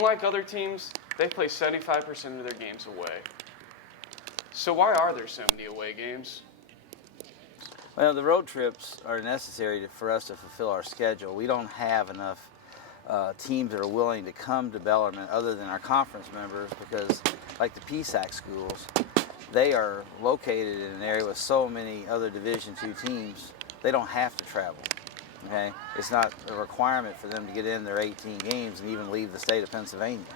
Unlike other teams, they play 75% of their games away. So why are there so many away games? Well, the road trips are necessary for us to fulfill our schedule. We don't have enough teams that are willing to come to Bellarmine other than our conference members because, like the PSAC schools, they are located in an area with so many other Division II teams, they don't have to travel. Okay? It's not a requirement for them to get in their 18 games and even leave the state of Pennsylvania.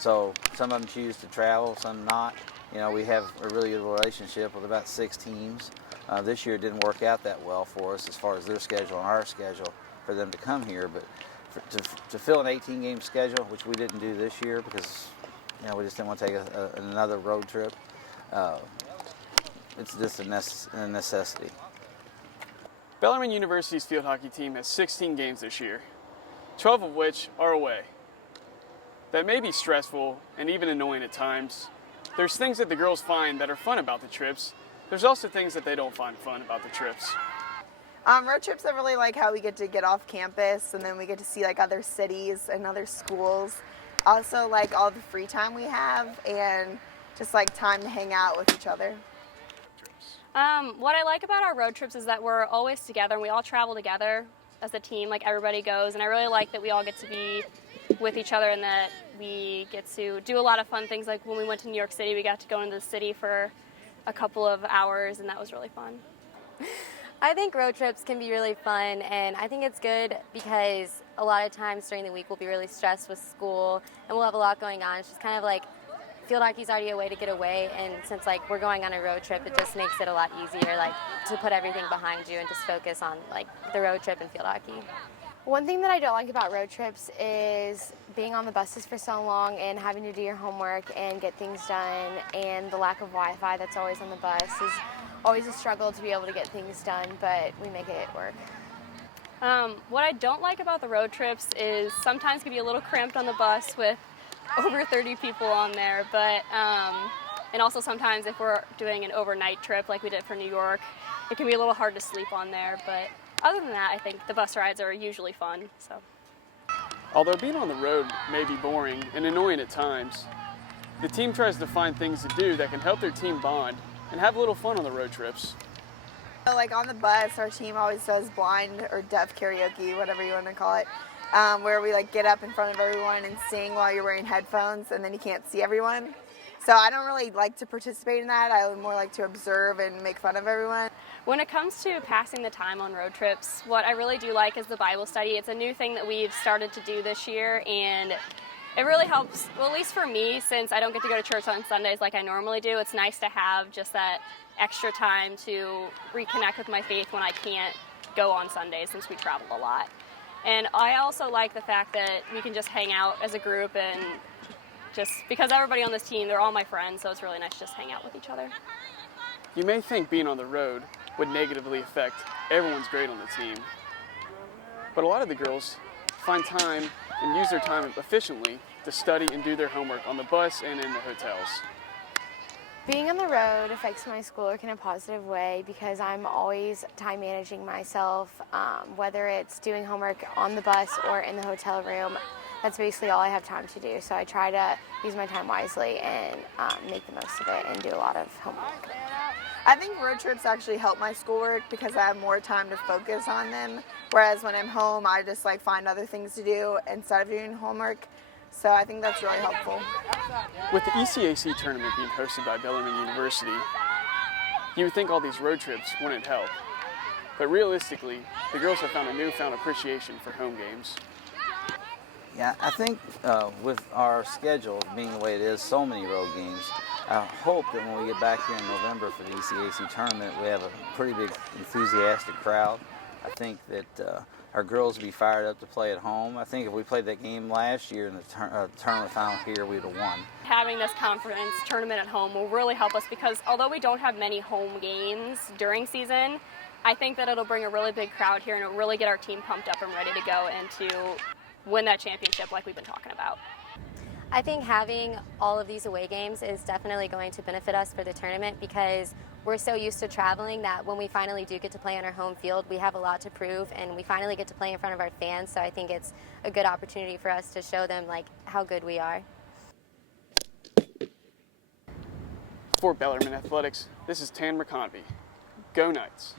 So some of them choose to travel, some not. You know, we have a really good relationship with about 6 teams. This year it didn't work out that well for us as far as their schedule and our schedule for them to come here, but to fill an 18-game schedule, which we didn't do this year because we just didn't want to take another road trip, it's just a necessity. Bellarmine University's field hockey team has 16 games this year, 12 of which are away. That may be stressful and even annoying at times. There's things that the girls find that are fun about the trips. There's also things that they don't find fun about the trips. Road trips I really like how we get off campus and then we get to see like other cities and other schools. Also like all the free time we have and just like time to hang out with each other. What I like about our road trips is that we're always together and we all travel together as a team, like everybody goes, and I really like that we all get to be with each other and that we get to do a lot of fun things. Like when we went to New York City, we got to go into the city for a couple of hours and that was really fun. I think road trips can be really fun, and I think it's good because a lot of times during the week we'll be really stressed with school and we'll have a lot going on. It's just kind of like field hockey's already a way to get away, and since like we're going on a road trip, it just makes it a lot easier like to put everything behind you and just focus on like the road trip and field hockey. One thing that I don't like about road trips is being on the buses for so long and having to do your homework and get things done, and the lack of Wi-Fi that's always on the bus is always a struggle to be able to get things done, but we make it work. What I don't like about the road trips is sometimes it can be a little cramped on the bus with over 30 people on there, but and also sometimes if we're doing an overnight trip like we did for New York, it can be a little hard to sleep on there, but other than that, I think the bus rides are usually fun. So, although being on the road may be boring and annoying at times, the team tries to find things to do that can help their team bond and have a little fun on the road trips. Like on the bus, our team always does blind or deaf karaoke, whatever you want to call it, where we like get up in front of everyone and sing while you're wearing headphones and then you can't see everyone. So I don't really like to participate in that. I would more like to observe and make fun of everyone. When it comes to passing the time on road trips, what I really do like is the Bible study. It's a new thing that we've started to do this year, and it really helps, well, at least for me, since I don't get to go to church on Sundays like I normally do. It's nice to have just that extra time to reconnect with my faith when I can't go on Sundays since we travel a lot. And I also like the fact that we can just hang out as a group, and just because everybody on this team, they're all my friends, so it's really nice to just hang out with each other. You may think being on the road would negatively affect everyone's grade on the team, but a lot of the girls find time and use their time efficiently to study and do their homework on the bus and in the hotels. Being on the road affects my schoolwork in a positive way because I'm always time managing myself, whether it's doing homework on the bus or in the hotel room. That's basically all I have time to do, so I try to use my time wisely and make the most of it and do a lot of homework. I think road trips actually help my schoolwork because I have more time to focus on them, whereas when I'm home I just like find other things to do instead of doing homework, so I think that's really helpful. With the ECAC tournament being hosted by Bellarmine University, you would think all these road trips wouldn't help, but realistically the girls have found a newfound appreciation for home games. Yeah, I think with our schedule being the way it is, so many road games, I hope that when we get back here in November for the ECAC tournament, we have a pretty big enthusiastic crowd. I think that our girls will be fired up to play at home. I think if we played that game last year in the tournament final here, we'd have won. Having this conference tournament at home will really help us because although we don't have many home games during season, I think that it'll bring a really big crowd here and it'll really get our team pumped up and ready to go and to win that championship like we've been talking about. I think having all of these away games is definitely going to benefit us for the tournament because we're so used to traveling that when we finally do get to play on our home field, we have a lot to prove, and we finally get to play in front of our fans. So I think it's a good opportunity for us to show them like how good we are. For Bellarmine Athletics, this is Tan McConvey. Go Knights!